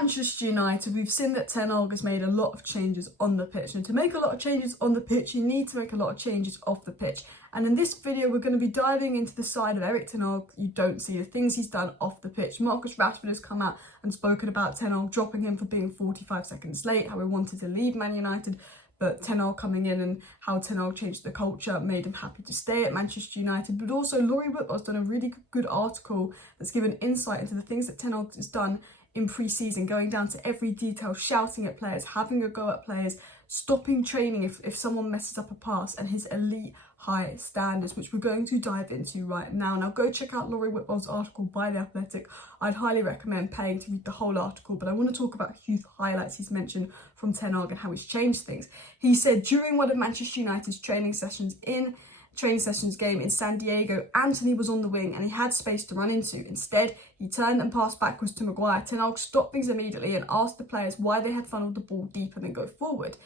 Manchester United, we've seen that Ten Hag has made a lot of changes on the pitch. And to make a lot of changes on the pitch, you need to make a lot of changes off the pitch. And in this video, we're going to be diving into the side of Erik Ten Hag you don't see, the things he's done off the pitch. Marcus Rashford has come out and spoken about Ten Hag dropping him for being 45 seconds late, how he wanted to leave Man United, but Ten Hag coming in and how Ten Hag changed the culture, made him happy to stay at Manchester United. But also, Laurie Whitwell's done a really good article that's given insight into the things that Ten Hag has done in pre-season, going down to every detail, shouting at players, having a go at players, stopping training if someone messes up a pass, and his elite high standards, which we're going to dive into right now. Now go check out Laurie Whitwell's article by The Athletic. I'd highly recommend paying to read the whole article, but I want to talk about a few highlights he's mentioned from Ten Hag and how he's changed things. He said during one of Manchester United's training sessions game in San Diego, Anthony was on the wing and he had space to run into. Instead, he turned and passed backwards to Maguire. Ten Hag stopped things immediately and asked the players why they had funneled the ball deeper than go forward.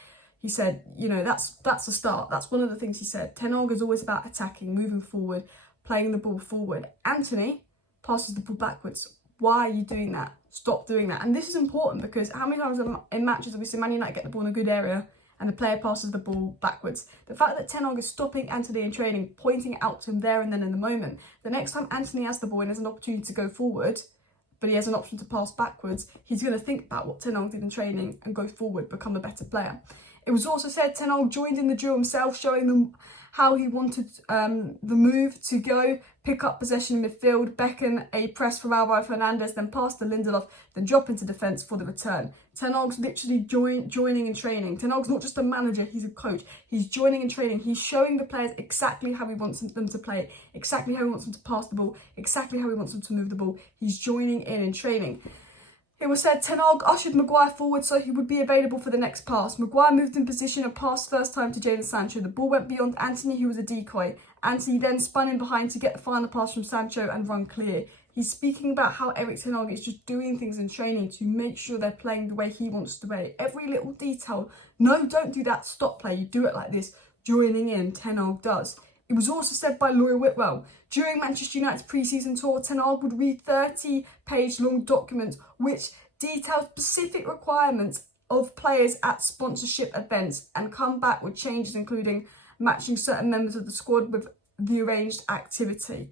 He said, you know, that's a start. That's one of the things he said. Ten Hag is always about attacking, moving forward, playing the ball forward. Anthony passes the ball backwards. Why are you doing that? Stop doing that. And this is important because how many times in matches have we seen Man United get the ball in a good area and the player passes the ball backwards? The fact that Ten Hag is stopping Anthony in training, pointing it out to him there and then in the moment, the next time Anthony has the ball and has an opportunity to go forward, but he has an option to pass backwards, he's going to think about what Ten Hag did in training and go forward, become a better player. It was also said Ten Hag joined in the drill himself, showing them how he wanted the move to go, pick up possession in midfield, beckon a press from Alvaro Fernandez, then pass to Lindelof, then drop into defence for the return. Ten Hag's literally joining in training. Ten Hag's not just a manager, he's a coach. He's joining in training. He's showing the players exactly how he wants them to play, exactly how he wants them to pass the ball, exactly how he wants them to move the ball. He's joining in training. It was said Ten Hag ushered Maguire forward so he would be available for the next pass. Maguire moved in position and passed first time to Jadon Sancho. The ball went beyond Anthony, who was a decoy. Anthony then spun in behind to get the final pass from Sancho and run clear. He's speaking about how Erik Ten Hag is just doing things in training to make sure they're playing the way he wants to play. Every little detail. No, don't do that. Stop play. You do it like this. Joining in, Ten Hag does. It was also said by Laurie Whitwell, during Manchester United's pre-season tour, Ten Hag would read 30-page long documents which detailed specific requirements of players at sponsorship events and come back with changes including matching certain members of the squad with the arranged activity.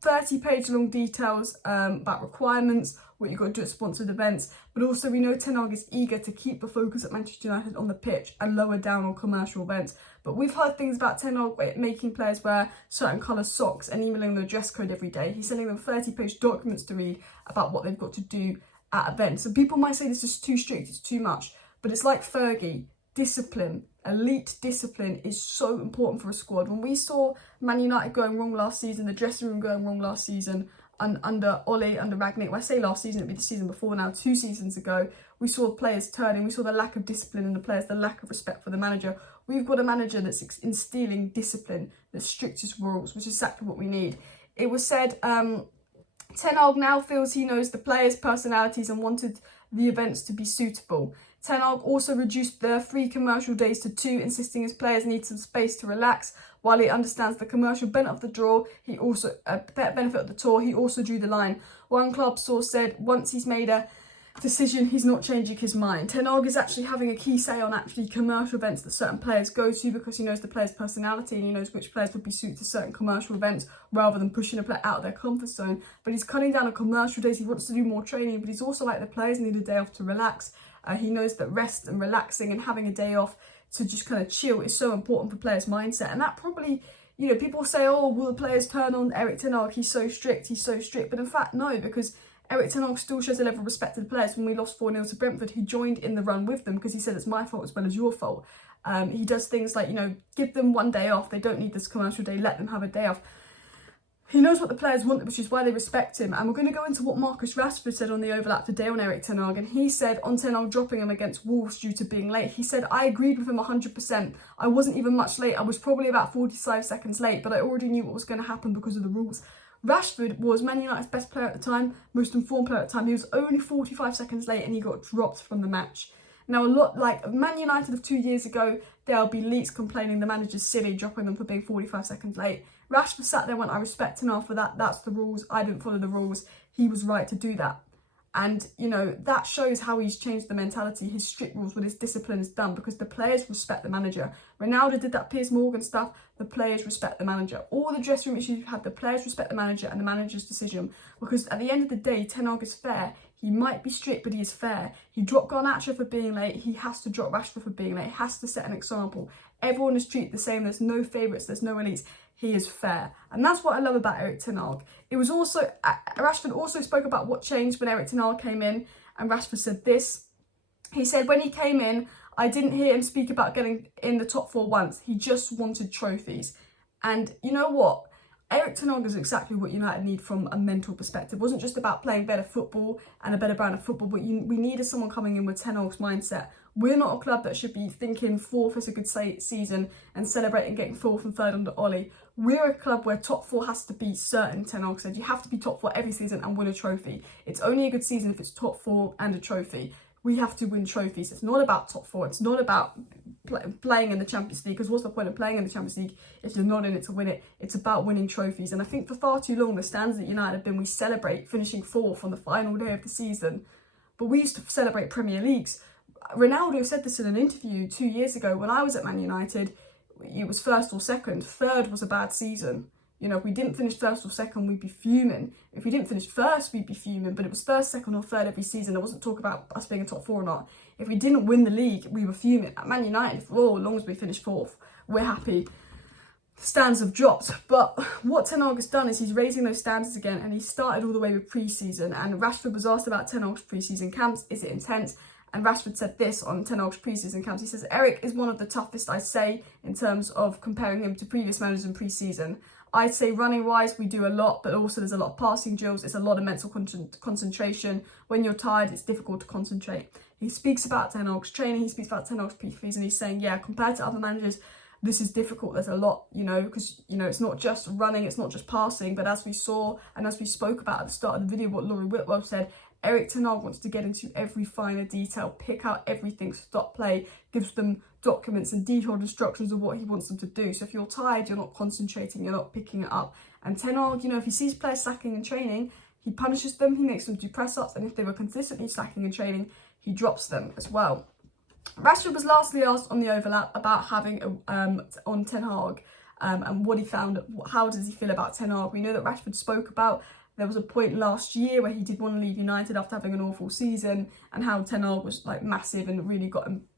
30-page long details about requirements, what you've got to do at sponsored events, but also we know Ten Hag is eager to keep the focus at Manchester United on the pitch and lower down on commercial events. But we've heard things about Ten Hag making players wear certain colour socks and emailing their dress code every day. He's sending them 30-page documents to read about what they've got to do at events. And people might say this is too strict, it's too much, but it's like Fergie. Discipline, elite discipline is so important for a squad. When we saw Man United going wrong last season, the dressing room going wrong last season, and under Ole, under Rangnick, well, I say last season, it'd be the season before now, 2 seasons ago, we saw players turning, we saw the lack of discipline in the players, the lack of respect for the manager. We've got a manager that's instilling discipline, the strictest rules, which is exactly what we need. It was said Ten Hag now feels he knows the players' personalities and wanted the events to be suitable. Ten Hag also reduced the 3 commercial days to 2, insisting his players need some space to relax. While he understands the commercial benefit of the draw, he also benefit of the tour, he also drew the line. One club source said once he's made a decision, he's not changing his mind. Ten Hag is actually having a key say on actually commercial events that certain players go to because he knows the player's personality and he knows which players would be suited to certain commercial events rather than pushing a player out of their comfort zone. But he's cutting down on commercial days. He wants to do more training, but he's also like the players need a day off to relax. He knows that rest and relaxing and having a day off to just kind of chill is so important for players' mindset. And that probably, you know, people say, oh, will the players turn on Erik Ten Hag? He's so strict. But in fact, no, because Erik Ten Hag still shows a level of respect to the players. When we lost 4-0 to Brentford, he joined in the run with them because he said it's my fault as well as your fault. He does things like, you know, give them 1 day off. They don't need this commercial day. Let them have a day off. He knows what the players want, which is why they respect him. And we're going to go into what Marcus Rashford said on the overlap today on Erik Ten Hag. And he said on Ten Hag dropping him against Wolves due to being late. He said, I agreed with him 100%. I wasn't even much late. I was probably about 45 seconds late, but I already knew what was going to happen because of the rules. Rashford was Man United's best player at the time, most informed player at the time. He was only 45 seconds late and he got dropped from the match. Now, a lot like Man United of 2 years ago, there'll be leaks complaining the manager's silly, dropping them for being 45 seconds late. Rashford sat there and went, I respect Ten Hag for that. That's the rules. I didn't follow the rules. He was right to do that. And, you know, that shows how he's changed the mentality. His strict rules with his discipline is done because the players respect the manager. Ronaldo did that Piers Morgan stuff. The players respect the manager. All the dressing room issues you've had, the players respect the manager and the manager's decision. Because at the end of the day, Ten Hag is fair. He might be strict, but he is fair. He dropped Garnacho for being late. He has to drop Rashford for being late. He has to set an example. Everyone is treated the same. There's no favourites. There's no elites. He is fair. And that's what I love about Erik Ten Hag. It was also, Rashford also spoke about what changed when Erik Ten Hag came in. And Rashford said this. He said, when he came in, I didn't hear him speak about getting in the top 4 once. He just wanted trophies. And you know what? Erik Ten Hag is exactly what United need from a mental perspective. It wasn't just about playing better football and a better brand of football, but we needed someone coming in with Ten Hag's mindset. We're not a club that should be thinking 4th is a good season and celebrating getting 4th and 3rd under Ollie. We're a club where top 4 has to be certain. Ten Hag said you have to be top 4 every season and win a trophy. It's only a good season if it's top 4 and a trophy. We have to win trophies. It's not about top 4. It's not about playing in the Champions League, because what's the point of playing in the Champions League if you're not in it to win it? It's about winning trophies. And I think for far too long, the standards at United have been we celebrate finishing 4th on the final day of the season. But we used to celebrate Premier Leagues. Ronaldo said this in an interview 2 years ago when I was at Man United. It was 1st or 2nd. 3rd was a bad season. You know, if we didn't finish 1st or 2nd, we'd be fuming. If we didn't finish 1st, we'd be fuming. But it was 1st, 2nd or 3rd every season. There wasn't talk about us being a top 4 or not. If we didn't win the league, we were fuming. At Man United, as long as we finished 4th, we're happy. Standards have dropped. But what Ten Hag has done is he's raising those standards again, and he started all the way with pre-season. And Rashford was asked about Ten Hag's pre-season camps. Is it intense? And Rashford said this on Ten Hag's pre-season camps. He says, Erik is one of the toughest, I say, in terms of comparing him to previous managers in pre-season. I'd say running-wise, we do a lot, but also there's a lot of passing drills. It's a lot of mental concentration. When you're tired, it's difficult to concentrate. He speaks about Ten Hag's training. He speaks about Ten Hag's pre-season. He's saying, yeah, compared to other managers, this is difficult. There's a lot, you know, because, you know, it's not just running, it's not just passing. But as we saw and as we spoke about at the start of the video, what Laurie Whitwell said, Erik Ten Hag wants to get into every finer detail, pick out everything, stop play, gives them documents and detailed instructions of what he wants them to do. So if you're tired, you're not concentrating, you're not picking it up. And Ten Hag, you know, if he sees players slacking in training, he punishes them, he makes them do press-ups, and if they were consistently slacking in training, he drops them as well. Rashford was lastly asked on the overlap about having on Ten Hag and what he found, how does he feel about Ten Hag. We know that Rashford spoke about there was a point last year where he did want to leave United after having an awful season, and how Ten Hag was like massive and really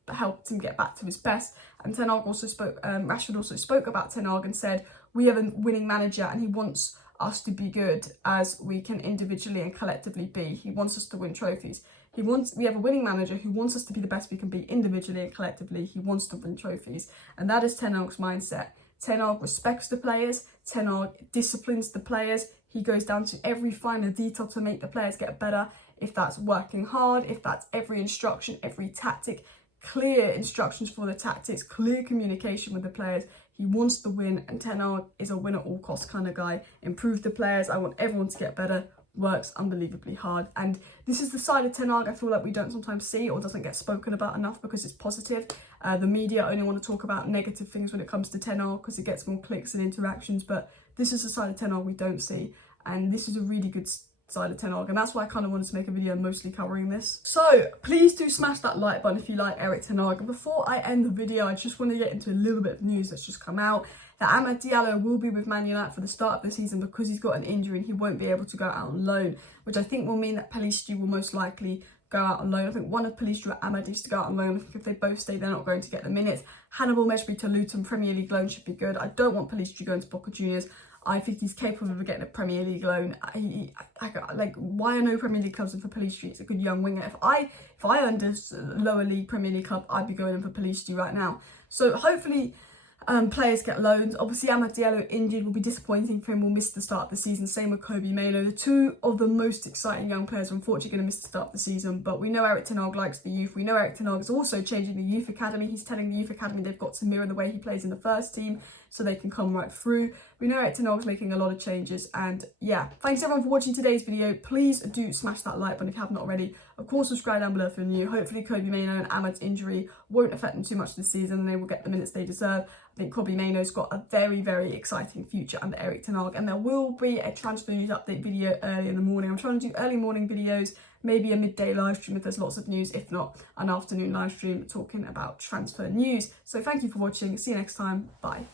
helped him get back to his best. And Ten Hag also spoke, Rashford also spoke about Ten Hag and said, we have a winning manager and he wants us to be good as we can individually and collectively be. He wants us to win trophies. We have a winning manager who wants us to be the best we can be individually and collectively. He wants to win trophies. And that is Ten Hag's mindset. Ten Hag respects the players. Ten Hag disciplines the players. He goes down to every finer detail to make the players get better. If that's working hard, if that's every instruction, every tactic, clear instructions for the tactics, clear communication with the players. He wants to win, and Ten Hag is a win at all costs kind of guy. Improve the players. I want everyone to get better. Works unbelievably hard. And this is the side of Ten Hag I feel like we don't sometimes see or doesn't get spoken about enough because it's positive. The media only want to talk about negative things when it comes to Ten Hag because it gets more clicks and interactions, but this is the side of Ten Hag we don't see, and this is a really good side of Ten Hag, and that's why I kind of wanted to make a video mostly covering this. So please do smash that like button if you like Erik Ten Hag. And before I end the video, I just want to get into a little bit of news that's just come out, that Amad Diallo will be with Man United for the start of the season because he's got an injury and he won't be able to go out on loan, which I think will mean that Pelistri will most likely go out on loan. I think one of Pelistri or Amad needs to go out on loan. I think if they both stay, they're not going to get the minutes. Hannibal Mejbri to Luton, Premier League loan should be good. I don't want Pelistri going to Boca Juniors. I think he's capable of getting a Premier League loan. Like, why are no Premier League clubs in for Pelistri? It's a good young winger. If I owned a lower league Premier League club, I'd be going in for Pelistri right now. So hopefully players get loans. Obviously, Amad Diallo injured will be disappointing for him. Will miss the start of the season. Same with Kobbie Mainoo. The two of the most exciting young players are unfortunately going to miss the start of the season. But we know Erik Ten Hag likes the youth. We know Erik Ten Hag is also changing the youth academy. He's telling the youth academy they've got to mirror the way he plays in the first team so they can come right through. We know Erik Ten Hag is making a lot of changes. And yeah, thanks everyone for watching today's video. Please do smash that like button if you haven't already. Of course, subscribe down below if you're new. Hopefully Kobbie Mainoo and Amad's injury won't affect them too much this season and they will get the minutes they deserve. I think Kobbie Mainoo's got a very, very exciting future under Erik Ten Hag, and there will be a transfer news update video early in the morning. I'm trying to do early morning videos, maybe a midday live stream if there's lots of news, if not an afternoon live stream talking about transfer news. So thank you for watching, see you next time, bye.